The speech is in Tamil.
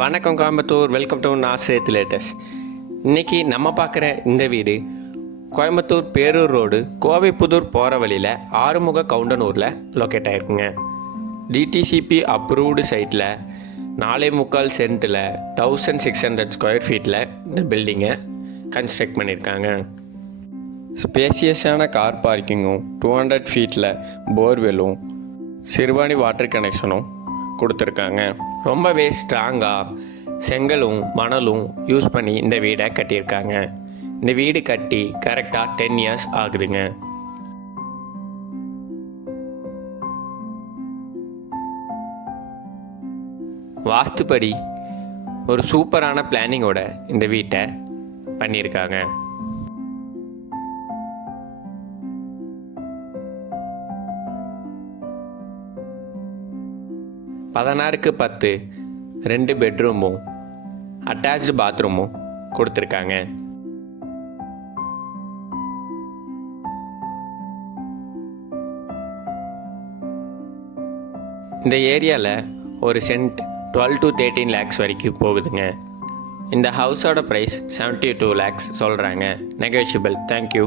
வணக்கம் Coimbatore, welcome to Nazareth latest. இன்றைக்கி நம்ம பார்க்குற இந்த வீடு கோயம்புத்தூர் பேரூர் ரோடு கோவை புதூர் போகிற வழியில் ஆறுமுக கவுண்டனூரில் லொக்கேட் ஆகிருக்குங்க. டிடிசிபி அப்ரூவ்டு சைட்டில் 4.25 சென்ட்டில் 1600 ஸ்கொயர் ஃபீட்டில் இந்த பில்டிங்கை கன்ஸ்ட்ரக்ட் பண்ணியிருக்காங்க. ஸ்பேசியஸான கார் பார்க்கிங்கும் 200 ஃபீட்டில் போர்வெல்லும் சிறுவாணி வாட்டர் கனெக்ஷனும் கொடுத்துருக்காங்க. ரொம்பவே ஸ்ட்ராங்காக செங்கலும் மணலும் யூஸ் பண்ணி இந்த வீடை கட்டியிருக்காங்க. இந்த வீடு கட்டி கரெக்டாக 10 இயர்ஸ் ஆகுதுங்க. வாஸ்துப்படி ஒரு சூப்பரான பிளானிங்கோட இந்த வீட்டை பண்ணியிருக்காங்க. பதினாறுக்கு 10 2 பெட்ரூமும் அட்டாச்சு பாத்ரூமும் கொடுத்துருக்காங்க. இந்த ஏரியாவில் ஒரு சென்ட் 12 to 13 lakhs வரைக்கும் போகுதுங்க. இந்த ஹவுஸோட ப்ரைஸ் 72 lakhs சொல்கிறாங்க. நெகோஷியபிள். தேங்க்யூ.